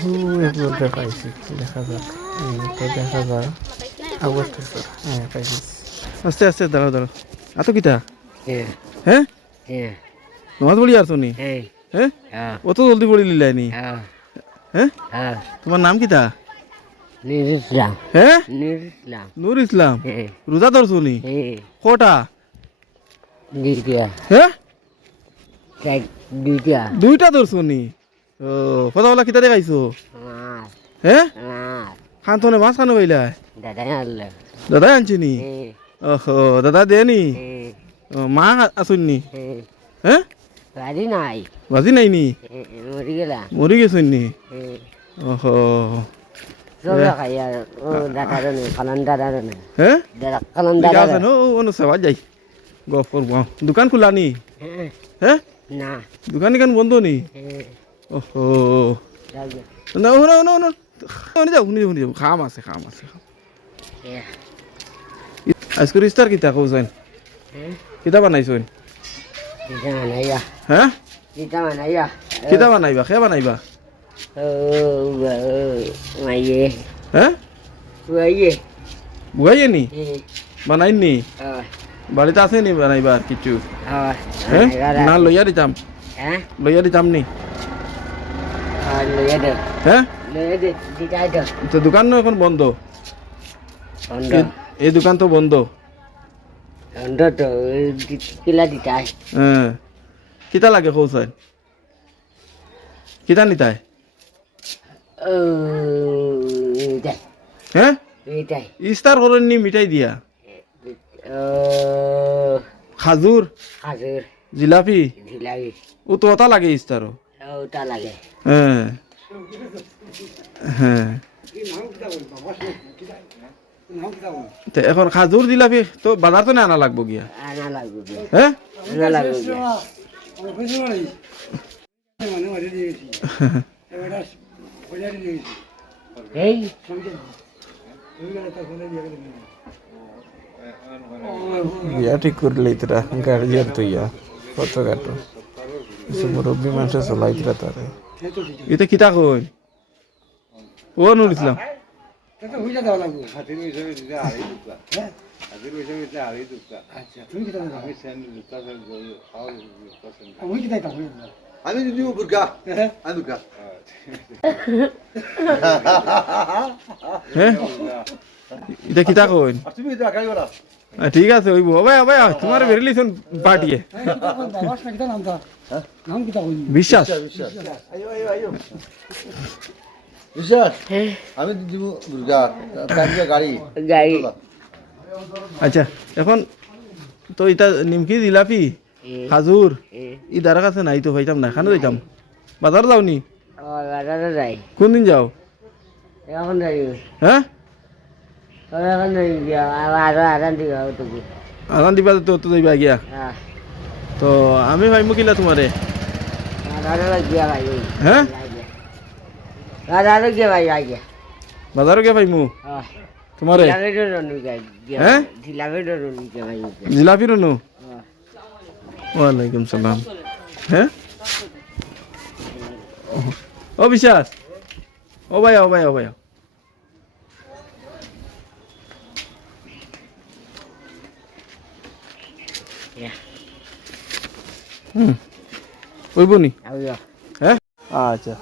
বলতে পাইছি দেখা যাক তো দেখা যায় আগস্ট হ্যাঁ পাইছি আস্তে আস্তে দাঁড়াও দাঁড়াও এত কিতা হ্যাঁ নমাজ পড়ি আর তুমি হ্যাঁ অত জলদি পড়ি লিলাইনি হ্যাঁ তোমার নাম কিতা হ্যাঁ নূর ইসলাম রোজা ধরছো নি কটা হ্যাঁ দুইটা ধরছো নি ও কথাবেলা কিতা দেখাইছো হ্যাঁ খানতনে মাছ খানো পাইলা দাদাই আনছি নি ওহো দাদা দে নি মা আসুন নি হ্যাঁ বাজি নাই নি মরি গেছুন নি ওহো যাই গপ করবো দোকান খোলা নি হ্যাঁ দোকান কেন বন্ধ নি ওহো না শুনো শুনো শুনি যাও শুনি যাও খাম আছে আজকের ইস্তার কিতা কৌছেন কিতা বানাইছেন হ্যাঁ কিতা বানাইবা খে বানাইবা হ্যাঁ বুঝাইয়ে নি বানাই নি বাড়িতে আছে নি বানাইবা আর কিছু হ্যাঁ না লইয়া দিতাম নি হ্যাঁ তো দোকান এখন বন্ধ এই দোকান তো বন্ধ হ্যাঁ কিতা লাগে কৌশল কিতা নিতাই হ্যাঁ ইস্তার করেন নি মিঠাই দিয়া খাজুর জিলাপি ও তো ওটা লাগে ইস্তারও হ্যাঁ হ্যাঁ এখন খাজুর জিলাপি তো বাজার তো না আনা লাগবো গিয়া হ্যাঁ বিয়া ঠিক করলে তোরা গাড়ি আর তুইয়া কত কাটো মুরব্বী মানুষ চলাই তোরা তারে এটা কিতা কই ও নুর ইসলাম আমি দিব বুর্গা আদুকা হ্যাঁ এটা কিতা কই তুমি এটা গাই বলা ঠিক আছে ওই ভাই ভাই তোমার বেরিলিছন পার্টিয়ে বিশ্বাস বিশ্বাস আমি দিব বুর্গা গাড়ি আচ্ছা এখন তো এটা নিমকি জিলাপি খাজুর ই দ্বারা কাছে নাই তো ভাইতাম না খানো যাইতাম বাজার যাও নি কোন দিন যাও হ্যাঁ আদান দিবা তো তো যাইবা গিয়া তো আমি ভাইমু কিলা তোমারে হ্যাঁ বাজারও গিয়া ভাইমু তোমারে হ্যাঁ জিলাপি রনু ওয়ালাইকুম সালাম হ্যাঁ ও বিশ্বাস ও ভাই ওইব নি হ্যাঁ আচ্ছা